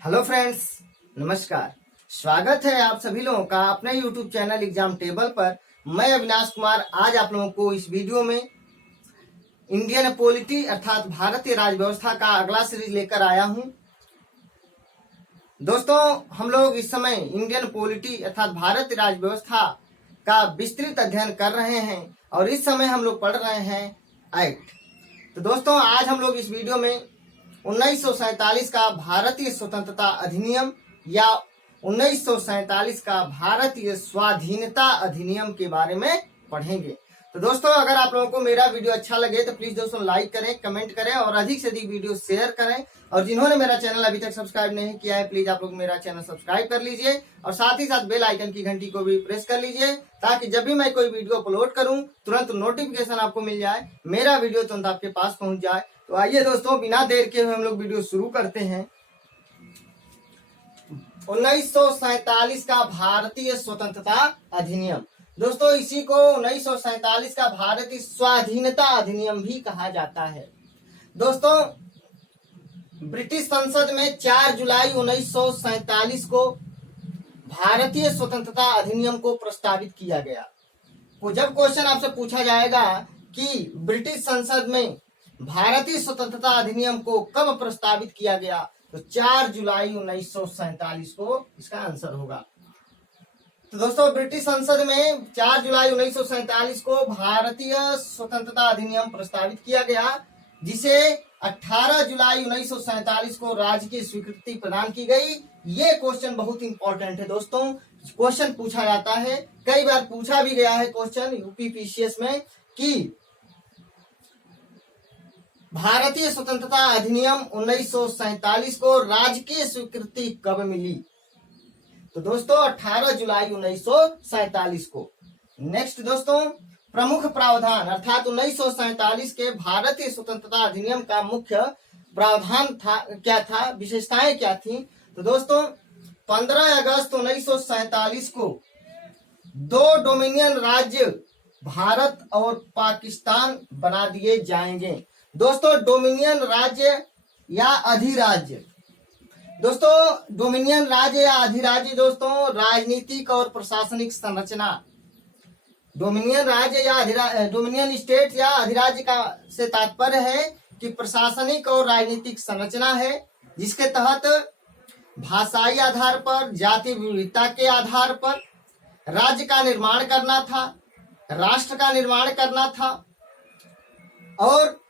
Hello friends, नमस्कार। स्वागत है आप सभी लोगों का अपने यूट्यूब चैनल एग्जाम टेबल पर। मैं अविनाश कुमार आज आप लोगों को इस वीडियो में इंडियन पॉलिटी अर्थात भारतीय राज व्यवस्था का अगला सीरीज लेकर आया हूं। दोस्तों, हम लोग इस समय इंडियन पॉलिटी अर्थात भारतीय राज व्यवस्था का विस्तृत अध्ययन कर रहे हैं और इस समय हम लोग पढ़ रहे हैं एक्ट। तो दोस्तों, आज हम लोग इस वीडियो में 1947 का भारतीय स्वतंत्रता अधिनियम या 1947 का भारतीय स्वाधीनता अधिनियम के बारे में पढ़ेंगे। तो दोस्तों, अगर आप लोगों को मेरा वीडियो अच्छा लगे तो प्लीज दोस्तों लाइक करें, कमेंट करें और अधिक से अधिक वीडियो शेयर करें। और जिन्होंने मेरा चैनल अभी तक सब्सक्राइब नहीं किया है प्लीज आप लोग मेरा चैनल सब्सक्राइब कर लीजिए और साथ ही साथ बेल आइकन की घंटी को भी प्रेस कर लीजिए ताकि जब भी मैं कोई वीडियो अपलोड करूं तुरंत नोटिफिकेशन आपको मिल जाए, मेरा वीडियो तुरंत आपके पास पहुंच जाए। तो आइए दोस्तों, बिना देर के हुए हम लोग वीडियो शुरू करते हैं। 1947 का भारतीय स्वतंत्रता अधिनियम। दोस्तों, इसी को 1947 का भारतीय स्वाधीनता अधिनियम भी कहा जाता है। दोस्तों, ब्रिटिश संसद में 4 जुलाई 1947 को भारतीय स्वतंत्रता अधिनियम को प्रस्तावित किया गया। तो जब क्वेश्चन आपसे पूछा जाएगा कि ब्रिटिश संसद में भारतीय स्वतंत्रता अधिनियम को कब प्रस्तावित किया गया, तो 4 जुलाई 1947 को इसका आंसर होगा। तो दोस्तों, ब्रिटिश संसद में 4 जुलाई 1947 को भारतीय स्वतंत्रता अधिनियम प्रस्तावित किया गया, जिसे 18 जुलाई 1947 को राजकीय स्वीकृति प्रदान की गई। ये क्वेश्चन बहुत इंपॉर्टेंट है दोस्तों, क्वेश्चन पूछा जाता है, कई बार पूछा भी गया है क्वेश्चन यूपी पीसीएस में कि भारतीय स्वतंत्रता अधिनियम 1947 को राजकीय स्वीकृति कब मिली। तो दोस्तों 18 जुलाई 1947 को। नेक्स्ट दोस्तों, प्रमुख प्रावधान अर्थात 1947 के भारतीय स्वतंत्रता अधिनियम का मुख्य प्रावधान था क्या था, विशेषताएं क्या थी। तो दोस्तों 15 अगस्त 1947 को 2 डोमिनियन राज्य भारत और पाकिस्तान बना दिए जाएंगे। दोस्तों, डोमिनियन राज्य या अधिराज्य। दोस्तों, डोमिनियन राज्य या अधिराज्य दोस्तों राजनीतिक और प्रशासनिक संरचना। डोमिनियन राज्य या डोमिनियन स्टेट या अधिराज्य का से तात्पर्य है कि प्रशासनिक और राजनीतिक संरचना है जिसके तहत भाषाई आधार पर, जाति विविधता के आधार पर राज्य का निर्माण करना था, राष्ट्र का निर्माण करना था और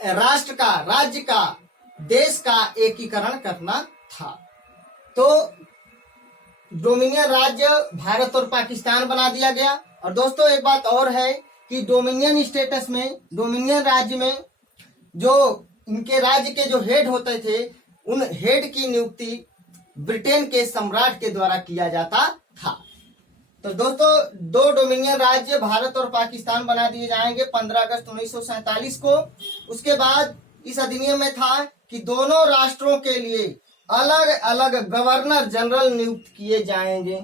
राष्ट्र का, राज्य का, देश का एकीकरण करना था। तो डोमिनियन राज्य भारत और पाकिस्तान बना दिया गया। और दोस्तों एक बात और है कि डोमिनियन स्टेटस में, डोमिनियन राज्य में जो इनके राज्य के जो हेड होते थे उन हेड की नियुक्ति ब्रिटेन के सम्राट के द्वारा किया जाता था। तो दोस्तों 2 डोमिनियन राज्य भारत और पाकिस्तान बना दिए जाएंगे 15 अगस्त 1947 को। उसके बाद इस अधिनियम में था कि दोनों राष्ट्रों के लिए अलग अलग गवर्नर जनरल नियुक्त किए जाएंगे।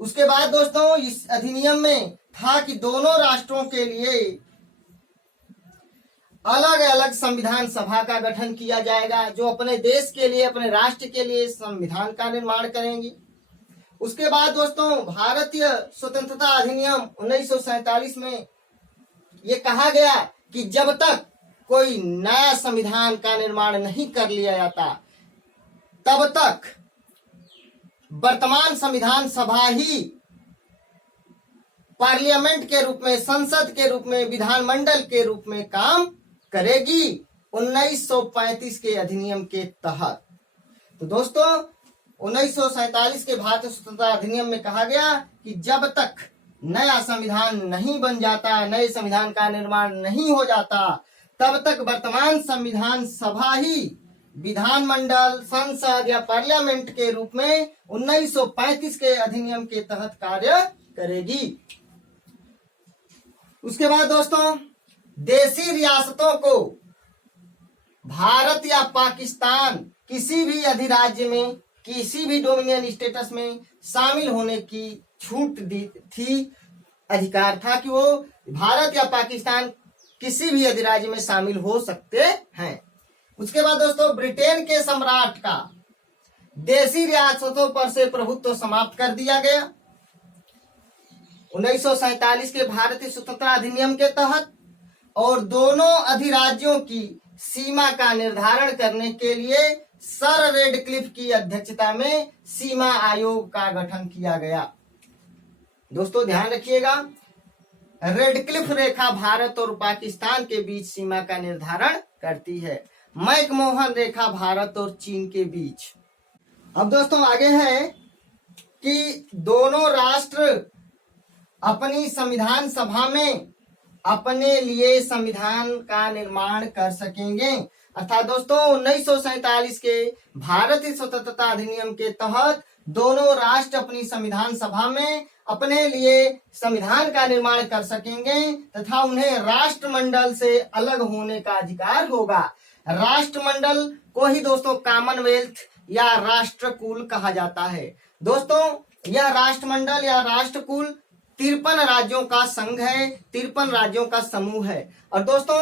उसके बाद दोस्तों इस अधिनियम में था कि दोनों राष्ट्रों के लिए अलग अलग संविधान सभा का गठन किया जाएगा जो अपने देश के लिए, अपने राष्ट्र के लिए संविधान का निर्माण करेंगी। उसके बाद दोस्तों भारतीय स्वतंत्रता अधिनियम 1947 में ये कहा गया कि जब तक कोई नया संविधान का निर्माण नहीं कर लिया जाता तब तक वर्तमान संविधान सभा ही पार्लियामेंट के रूप में, संसद के रूप में, विधानमंडल के रूप में काम करेगी 1935 के अधिनियम के तहत। तो दोस्तों 1947 के भारतीय स्वतंत्रता अधिनियम में कहा गया कि जब तक नया संविधान नहीं बन जाता, नए संविधान का निर्माण नहीं हो जाता, तब तक वर्तमान संविधान सभा ही विधानमंडल, संसद या पार्लियामेंट के रूप में 1935 के अधिनियम के तहत कार्य करेगी। उसके बाद दोस्तों देशी रियासतों को भारत या पाकिस्तान किसी भी अधिराज्य में, किसी भी डोमिनियन स्टेटस में शामिल होने की छूट दी थी, अधिकार था कि वो भारत या पाकिस्तान किसी भी अधिराज्य में शामिल हो सकते हैं। उसके बाद दोस्तों ब्रिटेन के सम्राट का देशी रियासतों पर से प्रभुत्व समाप्त कर दिया गया। 1947 के भारतीय स्वतंत्रता अधिनियम के तहत और दोनों अधिराज्यों की सीमा का निर्धारण करने के लिए सर रेडक्लिफ की अध्यक्षता में सीमा आयोग का गठन किया गया। दोस्तों ध्यान रखिएगा, रेडक्लिफ रेखा भारत और पाकिस्तान के बीच सीमा का निर्धारण करती है। मैकमोहन रेखा भारत और चीन के बीच। अब दोस्तों आगे है कि दोनों राष्ट्र अपनी संविधान सभा में अपने लिए संविधान का निर्माण कर सकेंगे। अर्थात दोस्तों 1947 के भारतीय स्वतंत्रता अधिनियम के तहत दोनों राष्ट्र अपनी संविधान सभा में अपने लिए संविधान का निर्माण कर सकेंगे तथा उन्हें राष्ट्रमंडल से अलग होने का अधिकार होगा। राष्ट्रमंडल को ही दोस्तों कॉमनवेल्थ या राष्ट्रकुल कहा जाता है। दोस्तों यह राष्ट्रमंडल या राष्ट्रकुल 53 राज्यों का संघ है, 53 राज्यों का समूह है। और दोस्तों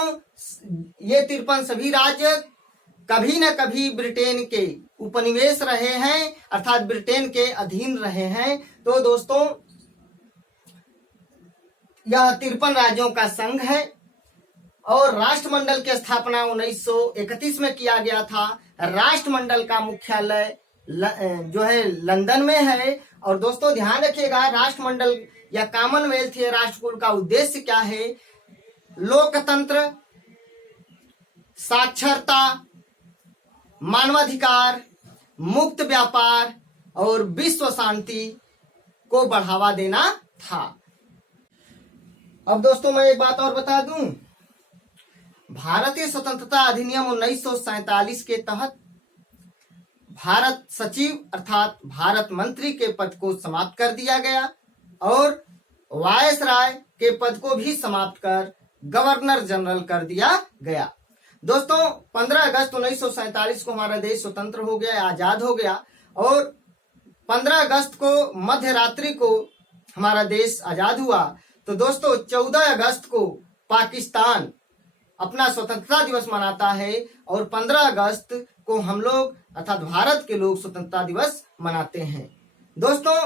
ये 53 सभी राज्य कभी न कभी ब्रिटेन के उपनिवेश रहे हैं, अर्थात ब्रिटेन के अधीन रहे हैं। तो दोस्तों यह 53 राज्यों का संघ है और राष्ट्रमंडल की स्थापना 1931 में किया गया था। राष्ट्रमंडल का मुख्यालय जो है लंदन में है। और दोस्तों ध्यान रखिएगा, राष्ट्रमंडल या कॉमनवेल्थ या राष्ट्रकुल का उद्देश्य क्या है? लोकतंत्र, साक्षरता, मानवाधिकार, मुक्त व्यापार और विश्व शांति को बढ़ावा देना था। अब दोस्तों मैं एक बात और बता दूं, भारतीय स्वतंत्रता अधिनियम 1947 के तहत भारत सचिव अर्थात भारत मंत्री के पद को समाप्त कर दिया गया और वायसराय के पद को भी समाप्त कर गवर्नर जनरल कर दिया गया। दोस्तों 15 अगस्त 1947 को हमारा देश स्वतंत्र हो गया, आजाद हो गया और 15 अगस्त को मध्य रात्रि को हमारा देश आजाद हुआ। तो दोस्तों 14 अगस्त को पाकिस्तान अपना स्वतंत्रता दिवस मनाता है और 15 अगस्त को हम लोग अर्थात भारत के लोग स्वतंत्रता दिवस मनाते हैं। दोस्तों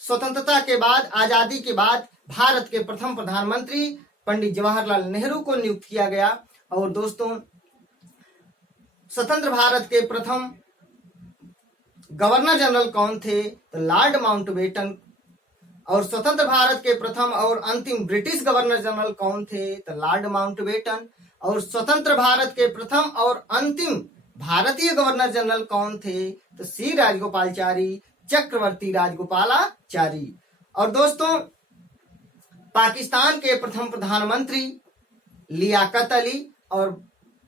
स्वतंत्रता के बाद, आजादी के बाद भारत के प्रथम प्रधानमंत्री पंडित जवाहरलाल नेहरू को नियुक्त किया गया। और दोस्तों स्वतंत्र भारत के प्रथम गवर्नर जनरल कौन थे? तो लॉर्ड माउंटबेटन। और स्वतंत्र भारत के प्रथम और अंतिम ब्रिटिश गवर्नर जनरल कौन थे? तो लॉर्ड माउंटबेटन। और स्वतंत्र भारत के प्रथम और अंतिम भारतीय गवर्नर जनरल कौन थे? तो सी राजगोपालचारी, चक्रवर्ती राजगोपालाचारी। और दोस्तों पाकिस्तान के प्रथम प्रधानमंत्री लियाकत अली और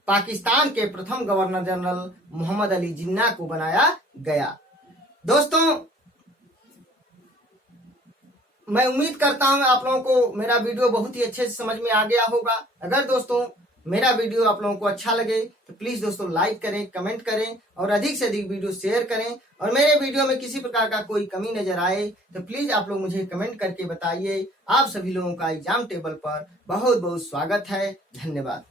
पाकिस्तान के प्रथम गवर्नर जनरल मोहम्मद अली जिन्ना को बनाया गया। दोस्तों मैं उम्मीद करता हूं आप लोगों को मेरा वीडियो बहुत ही अच्छे से समझ में आ गया होगा। अगर दोस्तों मेरा वीडियो आप लोगों को अच्छा लगे तो प्लीज दोस्तों लाइक करें, कमेंट करें और अधिक से अधिक वीडियो शेयर करें। और मेरे वीडियो में किसी प्रकार का कोई कमी नजर आए तो प्लीज आप लोग मुझे कमेंट करके बताइए। आप सभी लोगों का एग्जाम टेबल पर बहुत बहुत स्वागत है। धन्यवाद।